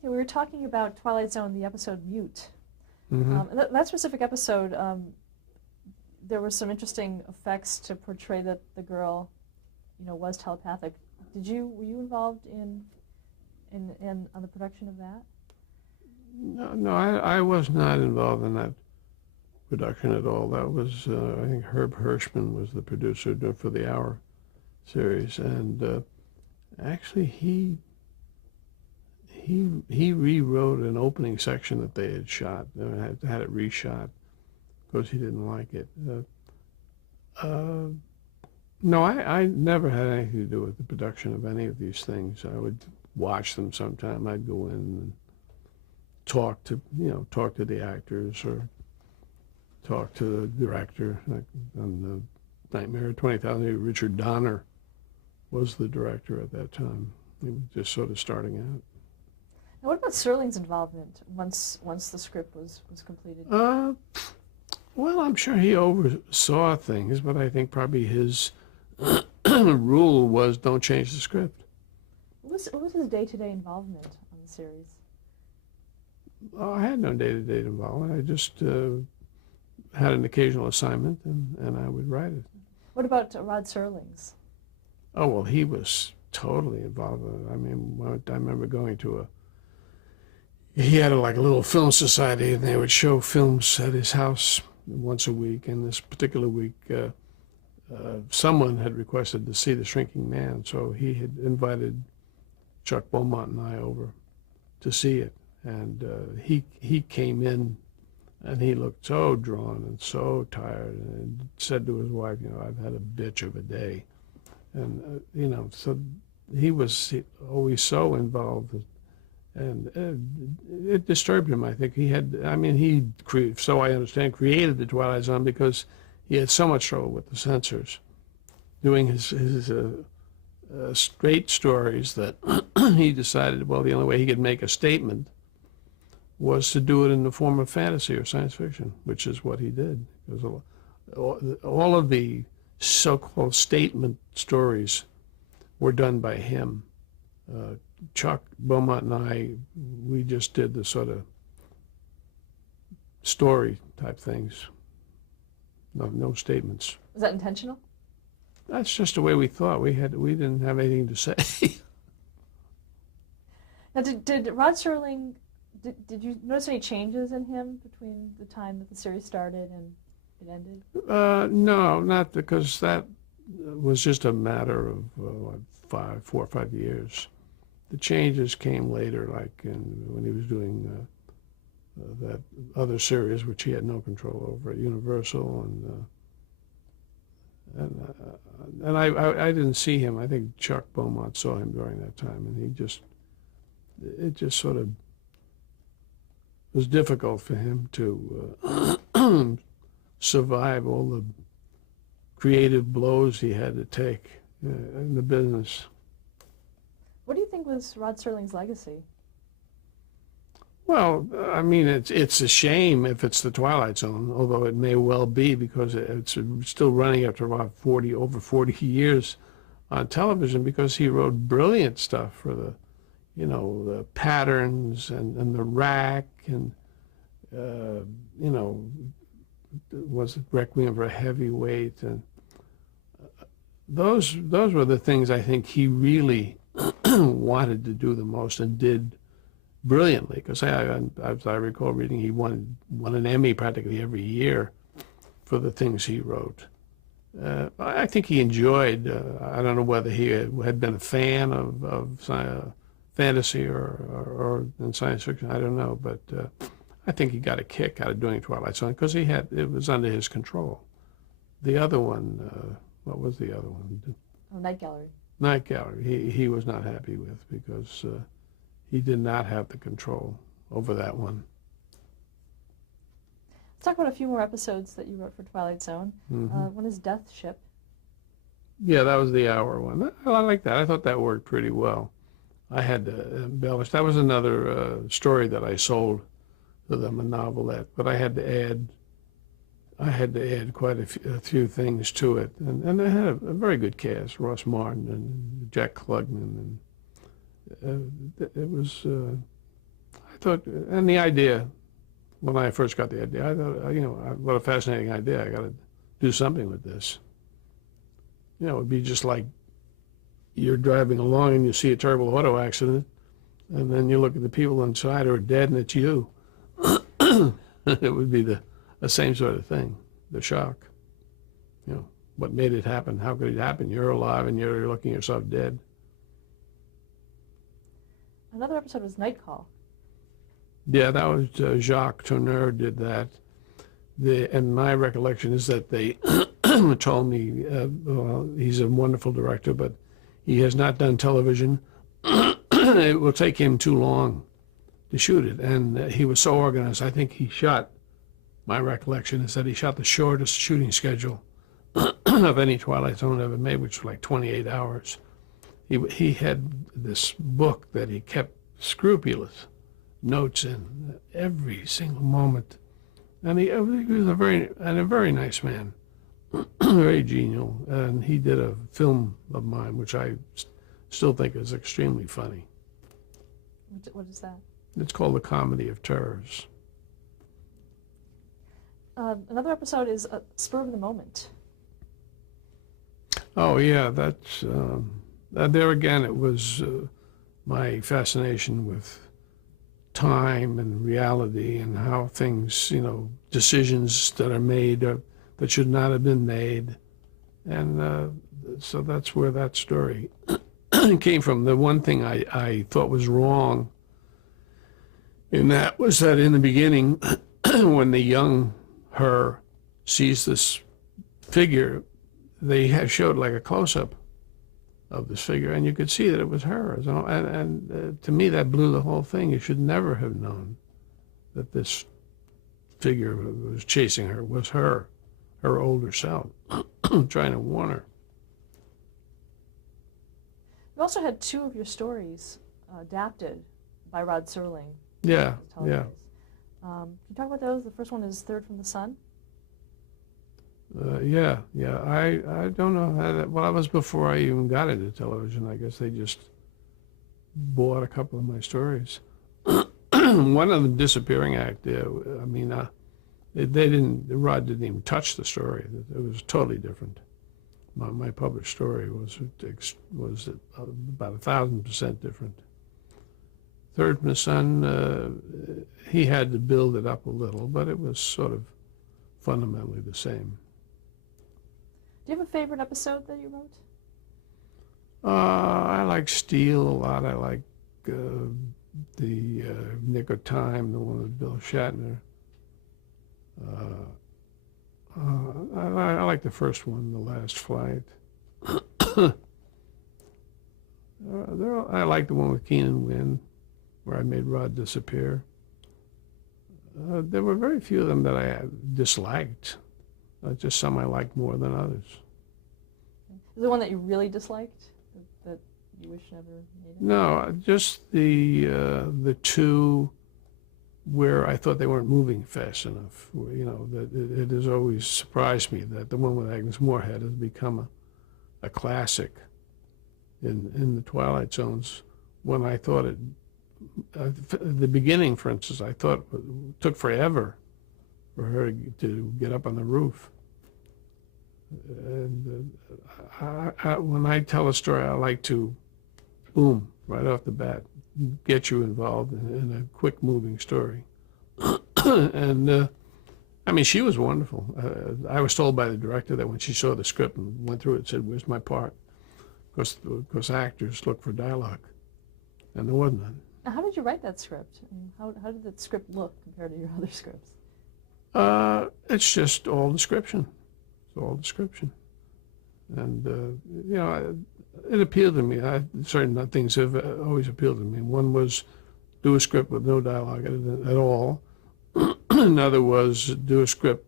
Okay, we were talking about Twilight Zone, the episode Mute. Hmm. That specific episode, there were some interesting effects to portray that the girl, was telepathic. Were you involved in on the production of that? No, I was not involved in that production at all. That was, I think Herb Hirschman was the producer for the Hour series, and actually he rewrote an opening section that they had shot. Had it reshot because he didn't like it. No, I never had anything to do with the production of any of these things. I would watch them sometime. I'd go in and talk to the actors or talk to the director. Like on the Nightmare at 20,000 Feet, Richard Donner was the director at that time. He was just sort of starting out. Now, what about Serling's involvement once the script was completed? Well, I'm sure he oversaw things, but I think probably his rule was don't change the script. What was his day-to-day involvement on the series? Oh, I had no day-to-day involvement. I just had an occasional assignment, and I would write it. What about Rod Serling's? Oh, well, he was totally involved in it. I mean, I remember going to he had like a little film society, and they would show films at his house once a week. And this particular week, someone had requested to see The Shrinking Man, so he had invited Chuck Beaumont and I over to see it. And he came in, and he looked so drawn and so tired, and said to his wife, I've had a bitch of a day. And, so he was always so involved. And it disturbed him, I think. So I understand, created the Twilight Zone because he had so much trouble with the censors, doing his straight stories that he decided, well, the only way he could make a statement was to do it in the form of fantasy or science fiction, which is what he did. Because all of the so-called statement stories were done by him. Chuck Beaumont and I, we just did the sort of story type things. No statements. Was that intentional? That's just the way we thought. We didn't have anything to say. Now, did Rod Serling, did you notice any changes in him between the time that the series started and it ended? No, not because that was just a matter of 4 or 5 years. The changes came later, like when he was doing that other series, which he had no control over at Universal, and I didn't see him. I think Chuck Beaumont saw him during that time, and it just sort of was difficult for him to survive all the creative blows he had to take in the business. What do you think was Rod Serling's legacy? Well, I mean, it's a shame if it's the Twilight Zone, although it may well be because it's still running after about over 40 years on television, because he wrote brilliant stuff for the patterns and the rack and, was it Requiem for a Heavyweight, and those were the things I think he really wanted to do the most and did brilliantly, because as I recall reading, he won an Emmy practically every year for the things he wrote. I think he enjoyed, I don't know whether he had been a fan of fantasy or in science fiction, I don't know, but I think he got a kick out of doing Twilight Zone because it was under his control. The other one, what was the other one? Oh, Night Gallery. Night Gallery, he was not happy with, because he did not have the control over that one. Let's talk about a few more episodes that you wrote for Twilight Zone. Mm-hmm. One is Death Ship. Yeah, that was the Hour one. I like that. I thought that worked pretty well. I had to embellish. That was another story that I sold to them, a novelette, but I had to add quite a few things to it, and I had a very good cast: Ross Martin and Jack Klugman, and it was thought, and the idea, when I first got the idea, I thought, what a fascinating idea. I got to do something with this. It would be just like you're driving along and you see a terrible auto accident, and then you look at the people inside who are dead and it's you. It would be the same sort of thing, the shock. What made it happen? How could it happen? You're alive and you're looking at yourself dead. Another episode was Night Call. Yeah, that was Jacques Tourneur did that. And my recollection is that they told me, well, he's a wonderful director, but he has not done television. It will take him too long to shoot it. And he was so organized. I think he shot, my recollection is that he shot the shortest shooting schedule of any Twilight Zone ever made, which was like 28 hours. He had this book that he kept scrupulous notes in every single moment. And he was a very nice man, very genial. And he did a film of mine, which I still think is extremely funny. What is that? It's called The Comedy of Terrors. Another episode is Spur of the Moment. Oh, yeah, that's, there again, it was my fascination with time and reality and how things, decisions that are made that should not have been made. And so that's where that story came from. The one thing I thought was wrong in that was that in the beginning, when the young her sees this figure, they showed like a close-up of this figure, and you could see that it was her. And to me, that blew the whole thing. You should never have known that this figure who was chasing her was her older self, trying to warn her. You also had two of your stories adapted by Rod Serling. Yeah, yeah. Can you talk about those? The first one is Third from the Sun. Yeah. I don't know how that, well, that was before I even got into television. I guess they just bought a couple of my stories. One of them, Disappearing Act, I mean, Rod didn't even touch the story. It was totally different. My published story was about 1,000% different. Third from the Sun, he had to build it up a little, but it was sort of fundamentally the same. Do you have a favorite episode that you wrote? I like Steel a lot. I like the Nick of Time, the one with Bill Shatner. I like the first one, The Last Flight. I like the one with Keenan Wynn, where I made Rod disappear. There were very few of them that I disliked. Just some I liked more than others. Is there one that you really disliked that you wish never made it? No, just the two where I thought they weren't moving fast enough. That it has always surprised me that the one with Agnes Moorehead has become a classic in the Twilight Zones. When I thought it, at the beginning, for instance, I thought it took forever for her to get up on the roof. And when I tell a story, I like to, boom, right off the bat, get you involved in a quick moving story. And I mean, she was wonderful. I was told by the director that when she saw the script and went through it, said, "Where's my part?" Because actors look for dialogue, and there wasn't none. Now, how did you write that script? I mean, how did that script look compared to your other scripts? It's just all description. It's all description. And, it appealed to me. Certain things have always appealed to me. One was do a script with no dialogue at all. Another was do a script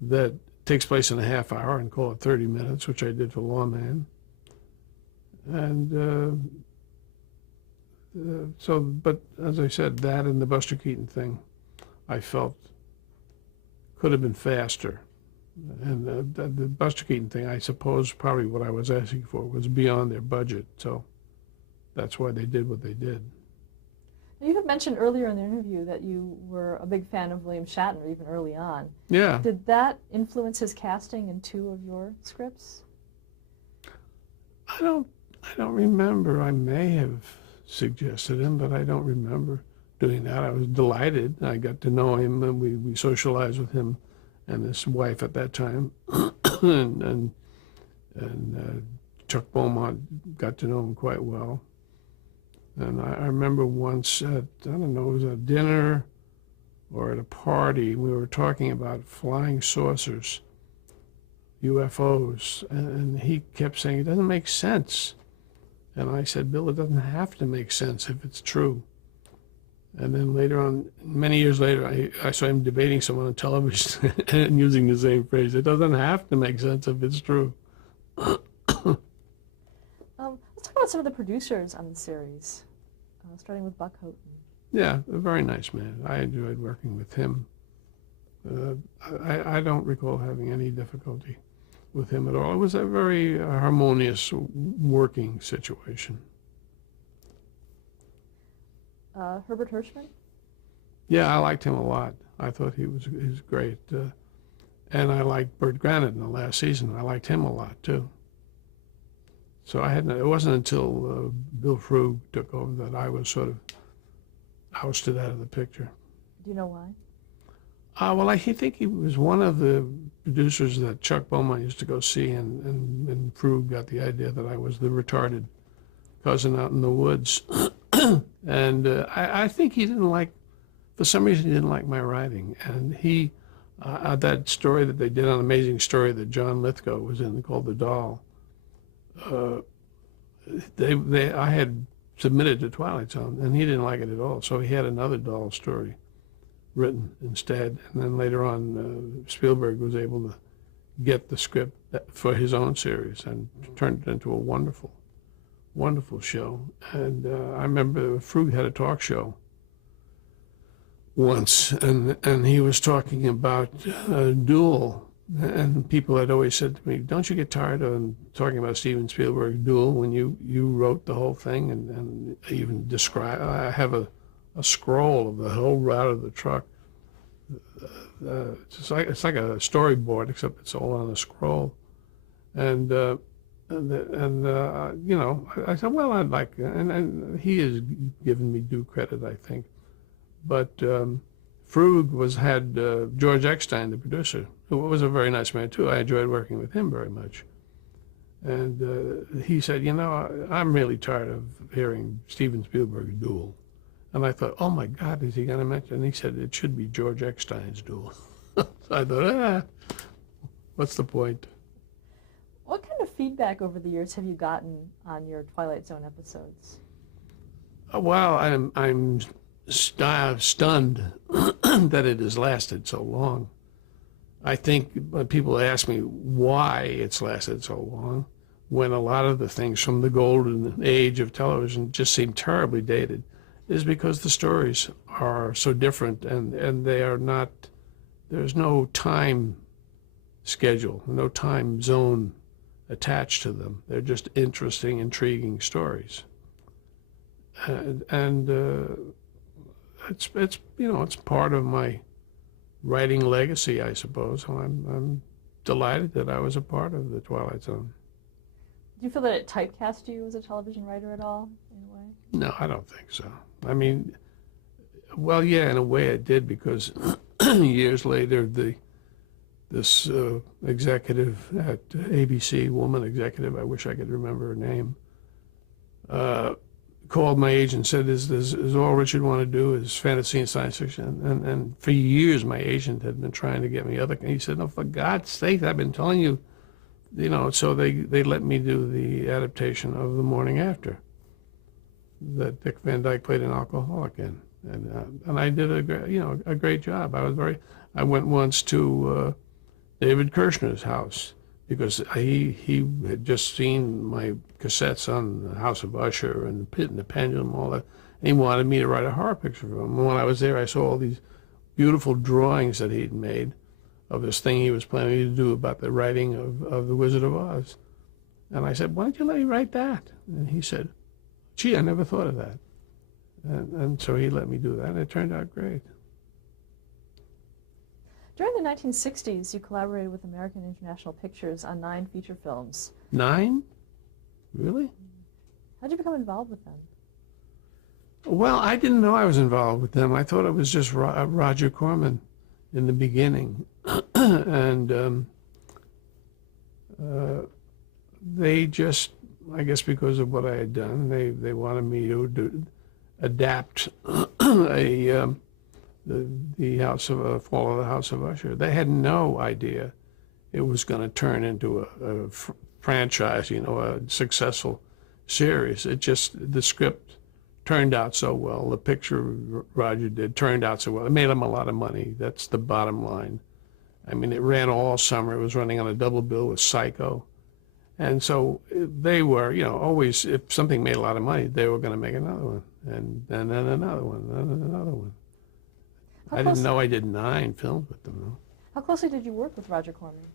that takes place in a half hour and call it 30 minutes, which I did for Lawman. And but as I said, that and the Buster Keaton thing, I felt could have been faster. And the Buster Keaton thing, I suppose probably what I was asking for was beyond their budget. So that's why they did what they did. Now, you have had mentioned earlier in the interview that you were a big fan of William Shatner even early on. Yeah. Did that influence his casting in 2 of your scripts? I don't remember. I may have suggested him, but I don't remember doing that. I was delighted. I got to know him, and we socialized with him and his wife at that time, and Chuck Beaumont, got to know him quite well. And I remember once at, I don't know, it was a dinner or at a party, we were talking about flying saucers, UFOs, and he kept saying, it doesn't make sense. And I said, Bill, it doesn't have to make sense if it's true. And then later on, many years later, I saw him debating someone on television and using the same phrase. It doesn't have to make sense if it's true. Let's talk about some of the producers on the series, starting with Buck Houghton. Yeah, a very nice man. I enjoyed working with him. I don't recall having any difficulty with him at all. It was a very harmonious working situation. Herbert Hirschman? Yeah, I liked him a lot. I thought he was great. And I liked Burt Granit in the last season. I liked him a lot, too. So it wasn't until Bill Frug took over that I was sort of ousted out of the picture. Do you know why? Well, I think he was one of the producers that Chuck Beaumont used to go see, and Frug got the idea that I was the retarded cousin out in the woods. And I think he didn't like, for some reason, he didn't like my writing. And that story that they did on Amazing Story that John Lithgow was in, called The Doll, I had submitted to Twilight Zone, and he didn't like it at all. So he had another doll story written instead. And then later on, Spielberg was able to get the script for his own series and turned it into a wonderful, wonderful show. And I remember Frug had a talk show once, and he was talking about Duel. And people had always said to me, don't you get tired of talking about Steven Spielberg's Duel when you wrote the whole thing and even describe? I have a scroll of the whole route of the truck. It's like a storyboard, except it's all on a scroll. And you know, I said, well, I'd like, and he has given me due credit, I think. But Frug had George Eckstein, the producer, who was a very nice man too. I enjoyed working with him very much. And he said, you know, I'm really tired of hearing Steven Spielberg's Duel. And I thought, oh my God, is he going to mention? And he said, it should be George Eckstein's Duel. So I thought, what's the point? What kind of feedback over the years have you gotten on your Twilight Zone episodes? Well, I'm stunned that it has lasted so long. I think when people ask me why it's lasted so long, when a lot of the things from the golden age of television just seem terribly dated, is because the stories are so different and they are not, there's no time schedule, no time zone attached to them. They're just interesting, intriguing stories. And it's you know, it's part of my writing legacy, I suppose. I'm delighted that I was a part of the Twilight Zone. Do you feel that it typecast you as a television writer at all, in a way? No, I don't think so. I mean, well, yeah, in a way it did, because years later, this executive at ABC, woman executive, I wish I could remember her name, called my agent and said, is all Richard want to do is fantasy and science fiction? And for years, my agent had been trying to get me other. He said, no, for God's sake, I've been telling you, you know. So they let me do the adaptation of The Morning After that Dick Van Dyke played an alcoholic in, and I did a great job. I went once to David Kirshner's house, because he had just seen my cassettes on the House of Usher and The Pit and the Pendulum, all that, and he wanted me to write a horror picture for him. And when I was there, I saw all these beautiful drawings that he'd made of this thing he was planning to do about the writing of The Wizard of Oz. And I said, why don't you let me write that? And he said, gee, I never thought of that. And so he let me do that, and it turned out great. During the 1960s, you collaborated with American International Pictures on 9 feature films. 9? Really? How did you become involved with them? Well, I didn't know I was involved with them. I thought it was just Roger Corman in the beginning. And they just, I guess because of what I had done, they wanted me to adapt the House of Fall of the House of Usher. They had no idea it was going to turn into a franchise, a successful series. It just, the script turned out so well. The picture Roger did turned out so well. It made him a lot of money. That's the bottom line. I mean, it ran all summer. It was running on a double bill with Psycho. And so they were, always, if something made a lot of money, they were going to make another one, and then another one, and then another one. I didn't know I did 9 films with them, though. How closely did you work with Roger Corman?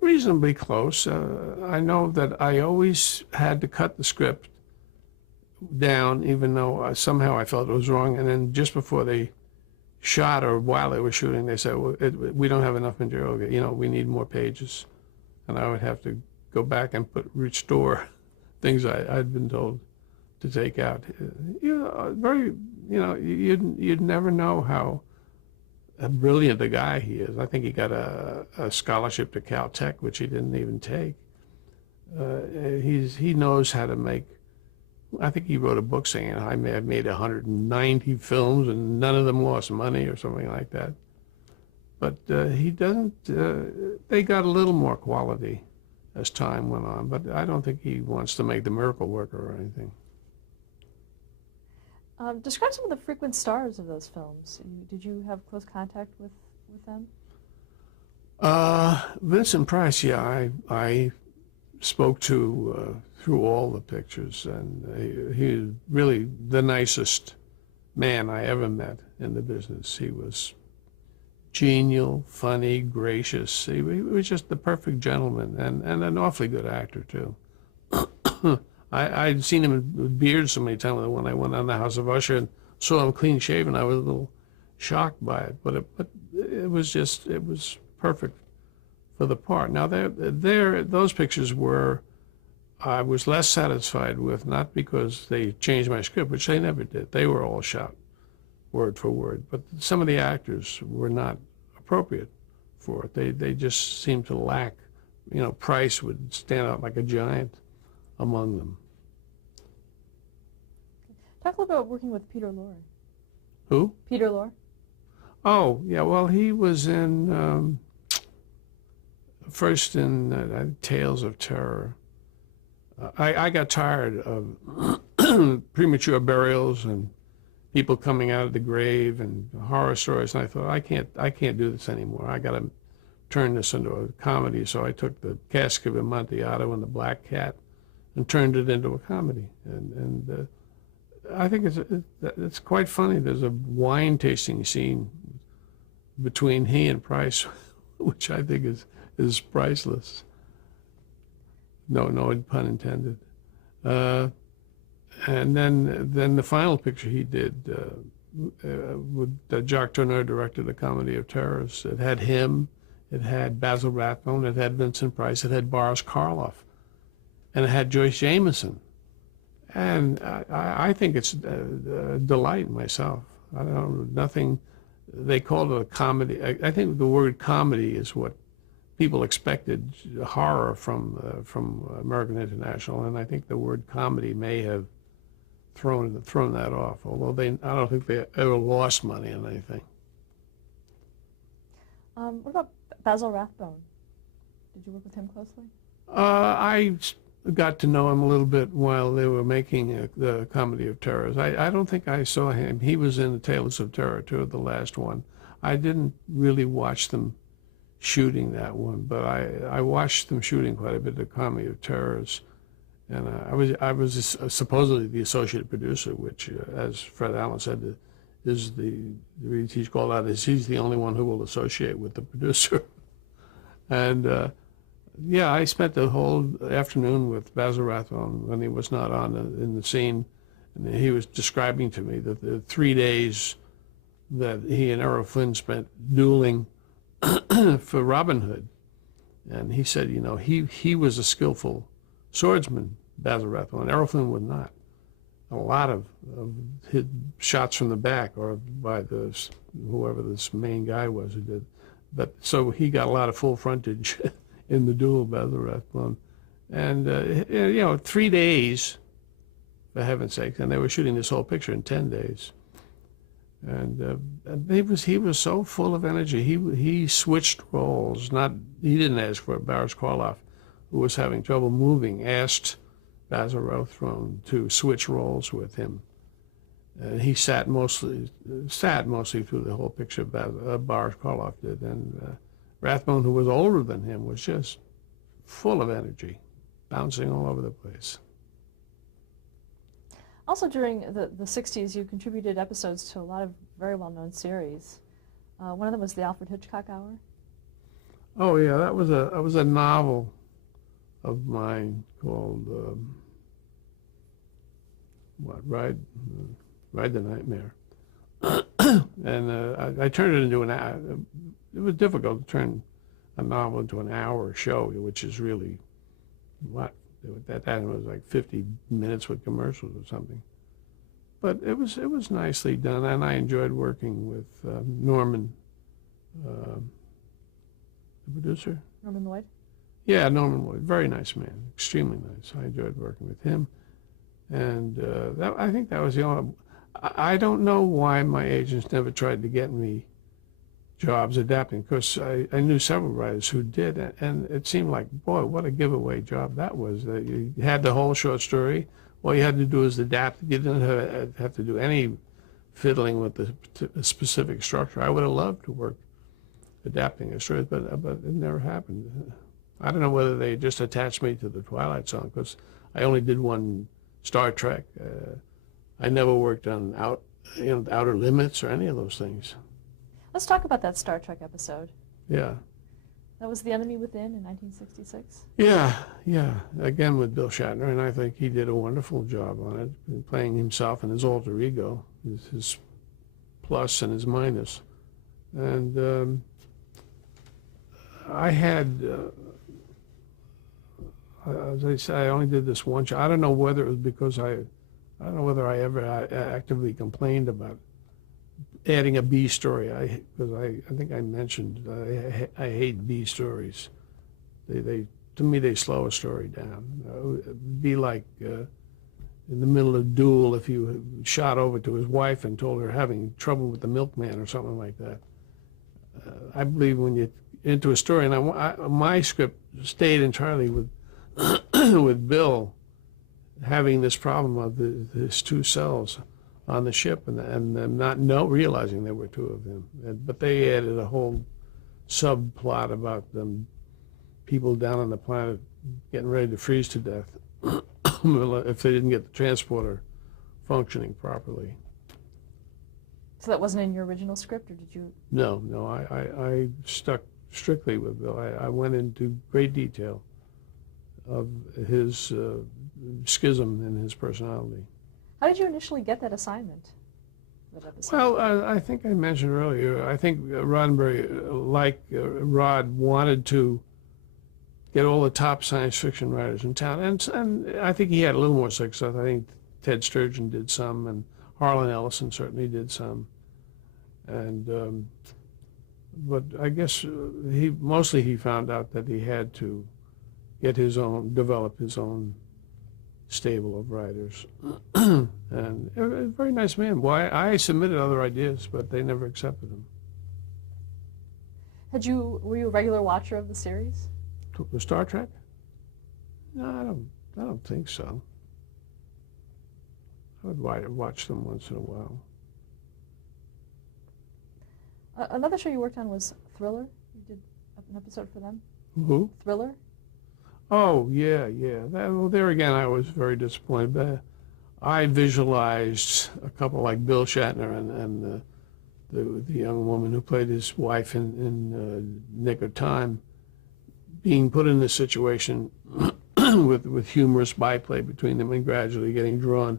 Reasonably close. I know that I always had to cut the script down, even though somehow I felt it was wrong. And then just before they shot or while they were shooting, they said, well, we don't have enough material. We need more pages. And I would have to go back and restore things I'd been told to take out. You'd never know how brilliant a guy he is. I think he got a scholarship to Caltech, which he didn't even take. He knows how to make. I think he wrote a book saying I may have made 190 films and none of them lost money or something like that. But he doesn't. They got a little more quality as time went on, but I don't think he wants to make the miracle worker or anything. Describe some of the frequent stars of those films. Did you have close contact with them? Vincent Price, yeah, I spoke to through all the pictures, and he was really the nicest man I ever met in the business. He was genial, funny, gracious. He was just the perfect gentleman, and an awfully good actor, too. I'd seen him with beard so many times when I went on the House of Usher and saw him clean shaven. I was a little shocked by it, but it was perfect for the part. Now those pictures I was less satisfied with, not because they changed my script, which they never did. They were all shot word for word, but some of the actors were not appropriate for it. They just seemed to lack. Price would stand out like a giant among them. Talk a little about working with Peter Lorre. Who? Peter Lorre. Oh, yeah. Well, he was in first in Tales of Terror. I got tired of premature burials and people coming out of the grave and horror stories, and I thought I can't do this anymore. I got to turn this into a comedy. So I took the Cask of Amontillado and the Black Cat and turned it into a comedy. And I think it's quite funny. There's a wine tasting scene between he and Price, which I think is priceless. No pun intended. And then the final picture he did with Jacques Tourneur directed, A Comedy of Terrors. It had him, it had Basil Rathbone, it had Vincent Price, it had Boris Karloff, and it had Joyce Jameson. And I think it's a delight myself. I don't know, nothing, they called it a comedy. I think the word comedy is what people expected horror from American International, and I think the word comedy may have thrown that off, although I don't think they ever lost money on anything. What about Basil Rathbone? Did you work with him closely? I got to know him a little bit while they were making the Comedy of Terrors. I don't think I saw him. He was in the Tales of Terror too, the last one. I didn't really watch them shooting that one, but I watched them shooting quite a bit of the Comedy of Terrors, and I was supposedly the associate producer, which, as Fred Allen said, is he's called out as he's the only one who will associate with the producer, and. Yeah, I spent the whole afternoon with Basil Rathbone when he was not on in the scene, And he was describing to me that the 3 days that he and Errol Flynn spent dueling for Robin Hood, and he said, you know, he was a skillful swordsman, Basil Rathbone. Errol Flynn was not. A lot of hit shots from the back or by whoever this main guy was who did. But so he got a lot of full frontage in the duel, Basil Rathbone. And, you know, 3 days, for heaven's sake, and they were shooting this whole picture in 10 days. And he was so full of energy. He switched roles. He didn't ask for it. Boris Karloff, who was having trouble moving, asked Basil Rathbone to switch roles with him. And he sat mostly through the whole picture. Boris Karloff did, and Rathbone, who was older than him, was just full of energy, bouncing all over the place. Also, during the 60s, you contributed episodes to a lot of very well-known series. One of them was the Alfred Hitchcock Hour. Oh yeah, that was a novel of mine called Ride the Nightmare, and I turned it into it was difficult to turn a novel into an hour show, which is really what at that time it was like 50 minutes with commercials or something. But it was nicely done, and I enjoyed working with Norman, the producer. Norman Lloyd? Yeah, Norman Lloyd, very nice man, extremely nice. I enjoyed working with him, and I think that was the only. I don't know why my agents never tried to get me jobs adapting, because I knew several writers who did, and it seemed like, boy, what a giveaway job that was. You had the whole short story. All you had to do was adapt. You didn't have to do any fiddling with the specific structure. I would have loved to work adapting a story, but it never happened. I don't know whether they just attached me to the Twilight Zone, because I only did one Star Trek. I never worked on Outer Limits or any of those things. Let's talk about that Star Trek episode. Yeah. That was The Enemy Within in 1966? Yeah. Again with Bill Shatner, and I think he did a wonderful job on it, playing himself and his alter ego, his plus and his minus. And I had, as I say, I only did this one show. I don't know whether it was because I don't know whether I ever actively complained about adding a B story. Because I think I mentioned I hate B stories. They to me they slow a story down. It'd be like in the middle of a duel if you shot over to his wife and told her having trouble with the milkman or something like that. I believe when you into a story, and my script stayed entirely with with Bill having this problem of his two selves on the ship, and them not realizing there were two of them. But they added a whole subplot about them people down on the planet getting ready to freeze to death if they didn't get the transporter functioning properly. So that wasn't in your original script, or did you? No, I stuck strictly with Bill. I went into great detail of his schism in his personality. How did you initially get that assignment? That episode? Well, I think I mentioned earlier, I think Roddenberry, like Rod, wanted to get all the top science fiction writers in town. And I think he had a little more success. I think Ted Sturgeon did some, and Harlan Ellison certainly did some. And but I guess he found out that he had to develop his own stable of writers. And a very nice man. Well, I submitted other ideas, but they never accepted them. Were you a regular watcher of the series? The Star Trek? No, I don't think so. I would watch them once in a while. Another show you worked on was Thriller. You did an episode for them. Who? Thriller. Oh, yeah. Well, there again, I was very disappointed. But I visualized a couple like Bill Shatner and the young woman who played his wife in Nick of Time being put in this situation with humorous byplay between them and gradually getting drawn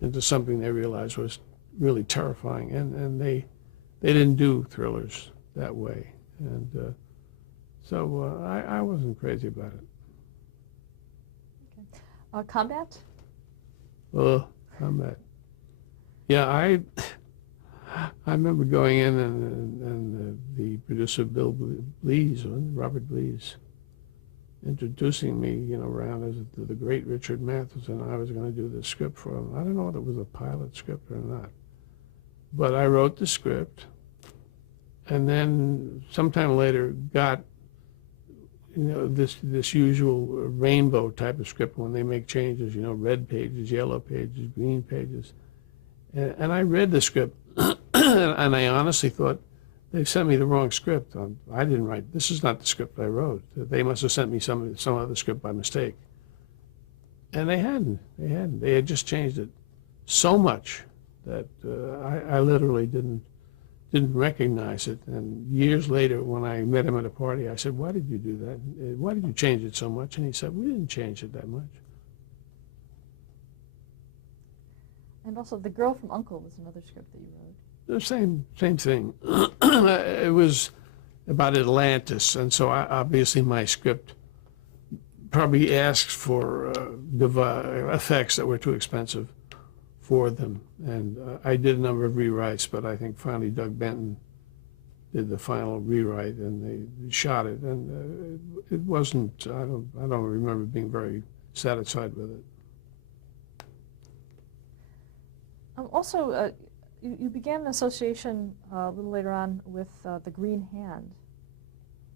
into something they realized was really terrifying, and they didn't do thrillers that way, and so I wasn't crazy about it. Combat? Combat. Yeah, I remember going in and the producer Bill Blees, Robert Blees, introducing me, around as the great Richard Matheson. I was going to do the script for him. I don't know whether it was a pilot script or not, but I wrote the script, and then sometime later got this usual rainbow type of script when they make changes, red pages, yellow pages, green pages. And I read the script, and I honestly thought, they sent me the wrong script. I didn't write, this is not the script I wrote. They must have sent me some other script by mistake. And they hadn't. They had just changed it so much that I literally didn't recognize it. And years later, when I met him at a party, I said, why did you do that? Why did you change it so much? And he said, we didn't change it that much. And also, The Girl from U.N.C.L.E. was another script that you wrote. The same thing. It was about Atlantis, and so obviously my script probably asked for effects that were too expensive for them. And I did a number of rewrites, but I think finally Doug Benton did the final rewrite, and they shot it. And it wasn't, I don't remember being very satisfied with it. Also, you began an association a little later on with the Green Hand.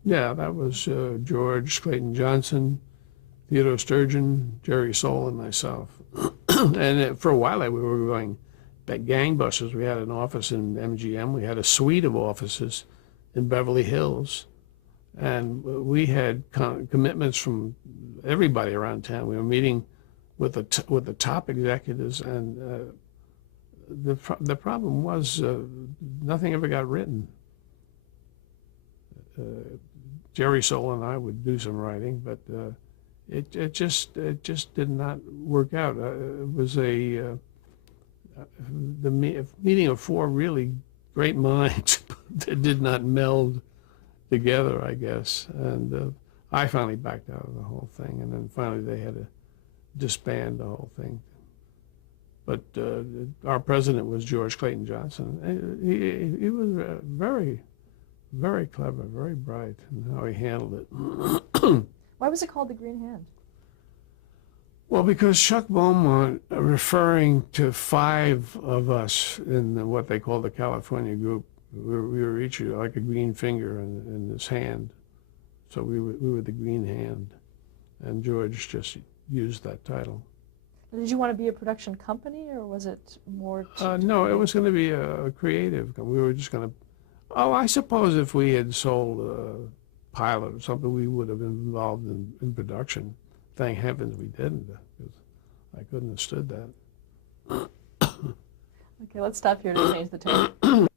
Yeah, that was George Clayton Johnson, Theodore Sturgeon, Jerry Soule, and myself. And for a while we were going gangbusters. We had an office in MGM. We had a suite of offices in Beverly Hills. And we had commitments from everybody around town. We were meeting with the top executives, and the problem was nothing ever got written. Jerry Soule and I would do some writing, but it just did not work out. It was the meeting of four really great minds that did not meld together, I guess. And I finally backed out of the whole thing, and then finally they had to disband the whole thing. But our president was George Clayton Johnson. He was very, very clever, very bright in how he handled it. Why was it called the Green Hand? Well, because Chuck Beaumont, referring to five of us in what they call the California group, we were each like a green finger in his hand. So we were the Green Hand. And George just used that title. Did you want to be a production company, or was it more? No, it was going to be a creative. We were just going to. Oh, I suppose if we had sold a pilot or something, we would have been involved in production. Thank heavens we didn't, because I couldn't have stood that. Okay, let's stop here to change the tape.